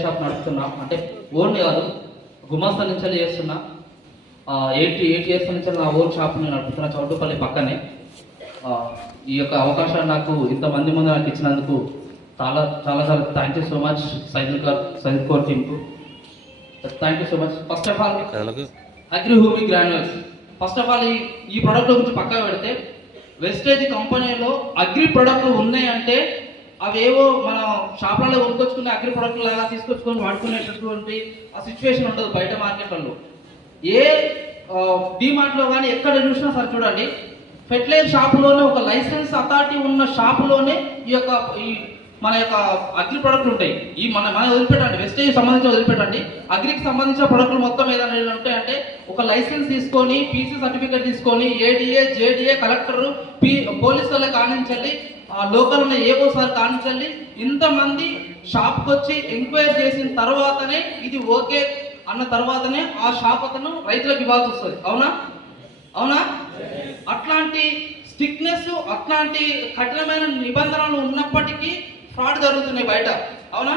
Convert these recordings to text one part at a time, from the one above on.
Shop నడుపుతున్నా, అంటే own కాదు, గుమాస్తా నుంచి చేస్తున్నా. 8 ఇయర్స్ నుంచి నా ఓన్ షాప్ని నడుపుతున్నా, చౌటుపల్లి పక్కనే. ఈ యొక్క అవకాశాన్ని నాకు ఇంతమంది ముందు నాకు ఇచ్చినందుకు చాలా చాలా చాలా thank you so much Saidul core టీమ్కు. Thank you so much. First of all agri humi granules. First of all ఈ ప్రోడక్ట్ గురించి పక్కన పెడితే, వెస్టేజ్ కంపెనీలో అగ్రి ప్రోడక్ట్లు ఉన్నాయంటే అవేవో మన షాపులలో కొనుక్కొచ్చుకునే అగ్రి ప్రోడక్ట్లు లాగా తీసుకొచ్చుకొని వాడుకునేటటువంటి ఆ సిచ్యువేషన్ ఉంటుంది బయట మార్కెట్లలో. ఏ డిమార్ట్లో కానీ ఎక్కడ చూసినా సరే చూడండి, ఫెర్టిలైజర్ షాపులోనే ఒక లైసెన్స్ అథారిటీ ఉన్న షాపులోనే ఈ మన యొక్క అగ్రి ప్రోడక్ట్లు ఉంటాయి. ఈ మన వదిలిపెట్టండి, వెస్టేజ్ సంబంధించి వదిలిపెట్టండి, అగ్రికి సంబంధించిన ప్రోడక్ట్లు మొత్తం ఏదైనా ఉంటాయంటే ఒక లైసెన్స్ తీసుకొని, పీసీ సర్టిఫికేట్ తీసుకొని, ఏడీఏ జేడీఏ కలెక్టర్ పోలీసు వాళ్ళకి కానించండి, లోకల్ ఉన్న ఏవో సార్ కానించండి, ఇంతమంది షాప్కి వచ్చి ఎంక్వైరీ చేసిన తర్వాతనే ఇది ఓకే అన్న తర్వాతనే ఆ షాప్ అతను రైతులకు ఇవ్వాల్సి వస్తుంది. అవునా అవునా? అట్లాంటి స్ట్రిక్ట్నెస్, అట్లాంటి కఠినమైన నిబంధనలు ఉన్నప్పటికీ ఫ్రాడ్ జరుగుతున్నాయి బయట. అవునా?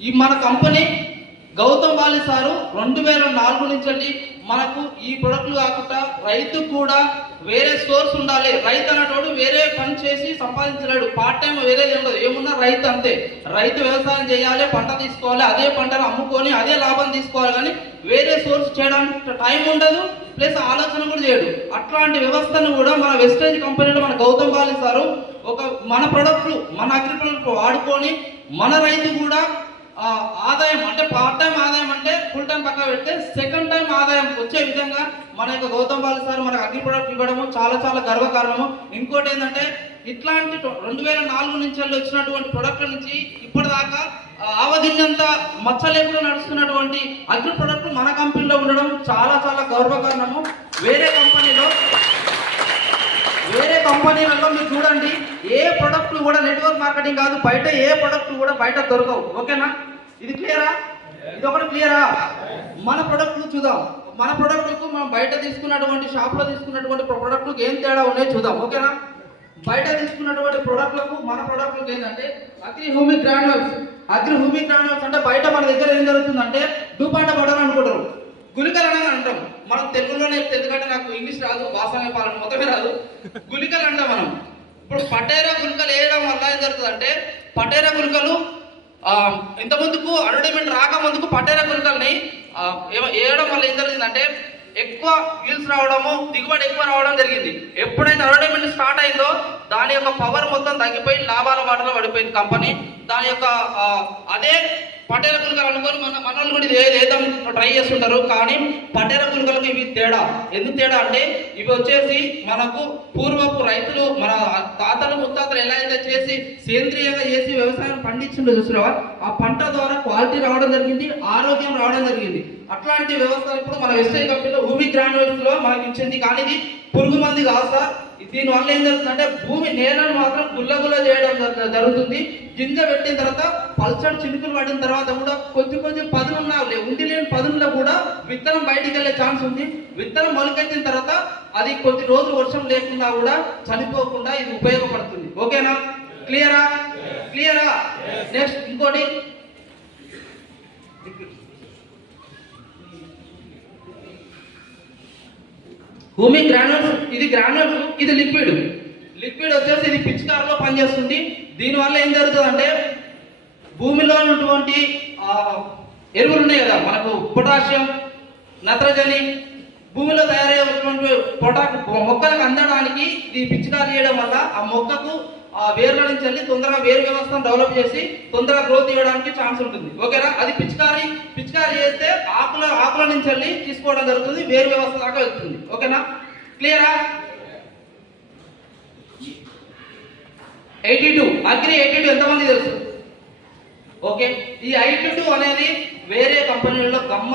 ఈ మన కంపెనీ గౌతమ్ వాలి సారు 2004 నుంచి మనకు ఈ ప్రొడక్ట్లు కాకుండా రైతు కూడా వేరే సోర్స్ ఉండాలి. రైతు అన్నటోడు వేరే పని చేసి సంపాదించలేడు, పార్ట్ టైం వేరేది ఉండదు, ఏమున్నా రైతు అంతే. రైతు వ్యవసాయం చేయాలి, పంట తీసుకోవాలి, అదే పంటను అమ్ముకొని అదే లాభం తీసుకోవాలి, కానీ వేరే సోర్స్ చేయడానికి టైం ఉండదు, ప్లస్ ఆలోచన కూడా చేయడు. అట్లాంటి వ్యవస్థను కూడా మన వెస్టేజ్ కంపెనీలో మన గౌతమ్ వాలి సారు మన ప్రొడక్ట్లు, మన అగ్రి ప్రొడక్ట్లు వాడుకొని మన రైతు కూడా ఆదాయం, అంటే పార్ట్ టైం ఆదాయం అంటే ఫుల్ టైం పక్క పెడితే సెకండ్ టైం ఆదాయం వచ్చే విధంగా మన యొక్క గౌతమ్ వాలి సార్ మనకు అగ్రి ప్రొడక్ట్ ఇవ్వడము చాలా చాలా గర్వకారణము. ఇంకోటి ఏంటంటే, ఇట్లాంటి 2004 నుంచి వచ్చినటువంటి ప్రొడక్ట్ల నుంచి ఇప్పటిదాకా ఆవగింజంత మచ్చలేకుండా నడుస్తున్నటువంటి అగ్రి ప్రొడక్ట్ మన కంపెనీలో ఉండడం చాలా చాలా గర్వకారణము. వేరే కంపెనీలలో మీరు చూడండి, ఏ ప్రొడక్ట్లు కూడా నెట్వర్క్ మార్కెటింగ్ కాదు, బయట ఏ ప్రొడక్ట్లు కూడా బయట దొరకవు. ఓకేనా? ఇది క్లియరా? ఇది ఒకటి క్లియరా? మన ప్రొడక్ట్లు చూద్దాం. మన ప్రొడక్ట్లకు మనం బయట తీసుకున్నటువంటి షాప్లో తీసుకున్నటువంటి ప్రొడక్ట్లకు ఏం తేడా ఉన్నాయో చూద్దాం. ఓకేనా? బయట తీసుకున్నటువంటి ప్రొడక్ట్లకు మన ప్రొడక్ట్లకు ఏంటంటే agri humi granules. Agri humi granules అంటే బయట మన దగ్గర ఏం జరుగుతుందంటే డూపాట పడాలని అనుకుంటారు, గుళికలు అనేది అంటాం. మనం తెలుగులోనే, ఎందుకంటే నాకు ఇంగ్లీష్ రాదు, భాష పాలన మొత్తమే రాదు, గుళికలు అంటాం మనం. ఇప్పుడు పటేరా గుళికలు వేయడం వల్ల ఏం జరుగుతుందంటే, పటేరా గుళికలు ఇంతకుముందుకు అడ్వర్టైజ్మెంట్ రాకముందుకు పటేరా గుళికల్ని వేయడం వల్ల ఏం జరిగిందంటే ఎక్కువ వ్యూస్ రావడము, దిగుబడి ఎక్కువ రావడం జరిగింది. ఎప్పుడైతే అడ్వర్టైజ్మెంట్ స్టార్ట్ అయిందో దాని యొక్క పవర్ మొత్తం తగ్గిపోయి లాభాల బాటలో పడిపోయింది కంపెనీ. దాని యొక్క అదే పటేర గుళికలు అనుకొని మన వాళ్ళు కూడా ఇది ఏదో ట్రై చేస్తుంటారు, కానీ పటేర గుళికలకు ఇవి తేడా. ఎందుకు తేడా అంటే, ఇవి వచ్చేసి మనకు పూర్వపు రైతులు, మన తాతలు ముత్తాతలు ఎలా అయితే చేసి సేంద్రియంగా చేసి వ్యవసాయం పండించిందో చూసినావా, ఆ పంట ద్వారా క్వాలిటీ రావడం జరిగింది, ఆరోగ్యం రావడం జరిగింది. అట్లాంటి వ్యవస్థ ఇప్పుడు మన వెస్టేజ్ కంపెనీలో హూమి గ్రాన్యూల్స్ లో మనకి ఇచ్చింది. కానీ ఇది పురుగు మంది కాదు సార్. దీనివల్ల ఏం జరుగుతుందంటే భూమి నేలను మాత్రం గుల్లగుల్ల చేయడం జరుగుతుంది. గింజ పెట్టిన తర్వాత పల్చడి చినుకులు పడిన తర్వాత కూడా కొంచెం పదునున్నా ఉండి లేని పదునులో కూడా విత్తనం బయటికి వెళ్ళే ఛాన్స్ ఉంది. విత్తనం మొలకెత్తిన తర్వాత అది కొద్ది రోజులు వర్షం లేకుండా కూడా చనిపోకుండా ఇది ఉపయోగపడుతుంది. ఓకేనా? క్లియరా? నెక్స్ట్ ఇంకోటి, హూమి గ్రాన్యూల్స్. ఇది గ్రాన్యూల్స్, ఇది లిక్విడ్ వచ్చేసి ఇది పిచికారిలో పనిచేస్తుంది. దీనివల్ల ఏం జరుగుతుందంటే, భూమిలో ఉన్నటువంటి ఎరువులు ఉన్నాయి కదా మనకు, పొటాషియం, నత్రజని, భూమిలో తయారయ్యేటువంటి మొక్కలకు అందడానికి ఇది పిచికారి చేయడం వల్ల ఆ మొక్కకు ఆ వేర్ల నుంచి వెళ్ళి తొందరగా వేరు వ్యవస్థను డెవలప్ చేసి తొందరగా గ్రోత్ ఇవ్వడానికి ఛాన్స్ ఉంటుంది. ఓకేనా? అది పిచికారి చేస్తే ఆకుల నుంచి వెళ్ళి తీసుకోవడం జరుగుతుంది, వేరు వ్యవస్థ దాకా వెళ్తుంది. ఓకేనా? క్లియరా? 82 అగ్రి 82 ఎంతమంది తెలుసు? ఓకే. ఈ 82 అనేది వేరే కంపెనీలలో గమ్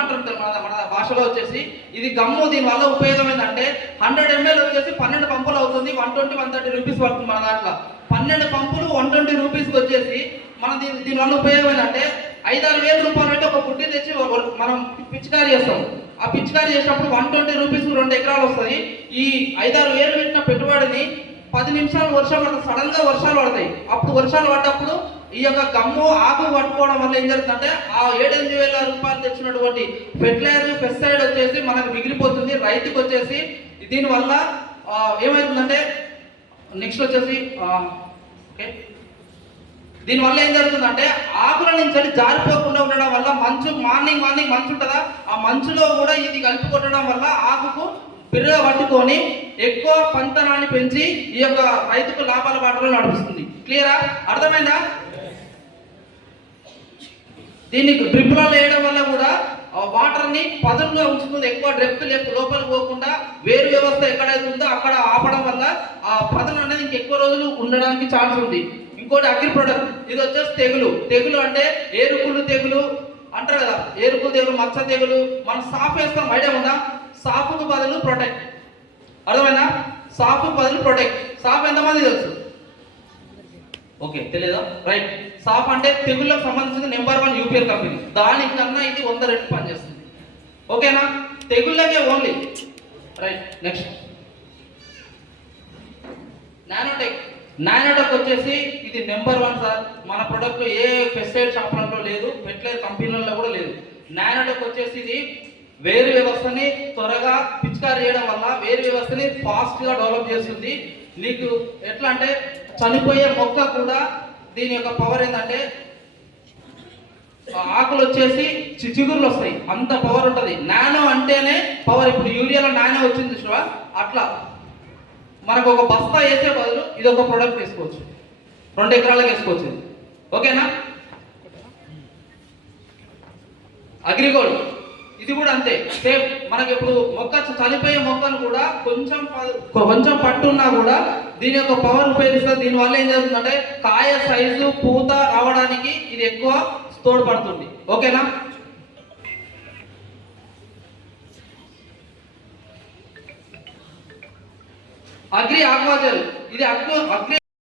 అంటారు మన భాషలో వచ్చేసి. ఇది గమ్ము. దీనివల్ల ఉపయోగం ఏంటంటే 100 ml వచ్చేసి 12 పంపులు అవుతుంది, 120-130 రూపీస్ పడుతుంది మన దాంట్లో. 12 పంపులు 120 రూపీస్కి వచ్చేసి మన దీనివల్ల ఉపయోగం ఏంటంటే 5-6 వేల రూపాయలు పెట్టి ఒక పుట్టి తెచ్చి మనం పిచికారి చేస్తాం. ఆ పిచికారి చేసినప్పుడు 120 రూపీస్ 2 ఎకరాలు వస్తుంది. ఈ 5-6 వేలు పెట్టిన పెట్టుబడిని 10 నిమిషాలు వర్షం పడుతుంది, సడన్ గా వర్షాలు పడతాయి. అప్పుడు వర్షాలు పడ్డప్పుడు ఈ యొక్క గమ్ము ఆకు పట్టుకోవడం వల్ల ఏం జరుగుతుందంటే ఆ 7-8 వేల రూపాయలు తెచ్చినటువంటి ఫెర్టిలైజర్ పెస్టిసైడ్ వచ్చేసి మనకు మిగిలిపోతుంది రైతుకు వచ్చేసి. దీనివల్ల ఏమవుతుందంటే నెక్స్ట్ వచ్చేసి ఓకే, దీనివల్ల ఏం జరుగుతుందంటే ఆకుల నుంచి జారిపోకుండా ఉండడం వల్ల మార్నింగ్ మంచు ఉంటుందా, ఆ మంచులో కూడా ఇది కలిపి కొట్టడం వల్ల ఆకుకు బిర్రగా పట్టుకొని ఎక్కువ పంటనాన్ని పెంచి ఈ యొక్క రైతుకు లాభాల బాటలో నడుపుతుంది. క్లియరా? అర్థమైందా? దీన్ని డ్రిప్లలో వేయడం వల్ల కూడా వాటర్ని పదునుగా ఉంచుతుంది, ఎక్కువ డ్రిప్ లోపలికి పోకుండా వేరు వ్యవస్థ ఎక్కడైతే ఉందో అక్కడ ఆపడం వల్ల ఆ పదను అనేది ఇంకెక్కువ రోజులు ఉండడానికి ఛాన్స్ ఉంది. ఇంకోటి అగ్రి ప్రొడక్ట్, ఇది వచ్చేసి తెగులు అంటే ఏరుకుళ్ళు తెగులు అంటారు కదా, ఏరుకుళ్ళు తెగులు, మచ్చ తెగులు. మనం సాఫ్ వేస్తాం, ఐడియా ఉందా? సాఫ్కు బదులు ప్రొటెక్ట్. అర్థమైనా? సాఫ్కు బదులు ప్రొటెక్ట్. సాఫ్ ఎంతమంది తెలుసు? ఓకే, తెలియదా? రైట్. సాఫ్ అంటే తెగుళ్ళకు సంబంధించిన నెంబర్ 1 యూపీఎల్ కంపెనీ. దానికన్నా ఇది 100 రెట్లు పనిచేస్తుంది. ఓకేనా? తెగుళ్ళకే ఓన్లీ. రైట్. నెక్స్ట్ నానోటెక్ వచ్చేసి ఇది నెంబర్ 1 సార్. మన ప్రొడక్ట్ ఏ పెస్టిసైడ్ షాపులలో లేదు, ఫెర్టిలైజర్ కంపెనీలలో కూడా లేదు. నానోటెక్ వచ్చేసి ఇది వేరు వ్యవస్థని త్వరగా పిచికారి చేయడం వల్ల వేరు వ్యవస్థని ఫాస్ట్గా డెవలప్ చేస్తుంది. నీకు ఎట్లా అంటే చనిపోయే మొక్క కూడా దీని యొక్క పవర్ ఏంటంటే ఆకులు వచ్చేసి చిగురులు వస్తాయి, అంత పవర్ ఉంటుంది. నానో అంటేనే పవర్. ఇప్పుడు యూరియాలో నానో వచ్చింది చూడ, అట్లా మనకు ఒక బస్తా వేసే బదులు ఇది ఒక ప్రోడక్ట్ వేసుకోవచ్చు, 2 ఎకరాలకు వేసుకోవచ్చు. ఓకేనా? అగ్రిగోల్డ్ ఇది కూడా అంతే, సేమ్. మనకి ఇప్పుడు మొక్క చనిపోయే మొక్కను కూడా కొంచెం పట్టున్నా కూడా దీని యొక్క పవర్ ఉపయోగిస్తుంది. దీనివల్ల ఏం జరుగుతుందంటే కాయ సైజు పూత రావడానికి ఇది ఎక్కువ తోడ్పడుతుంది. ఓకేనా? అగ్రి ఆక్వాజల్ ఇది అగ్రి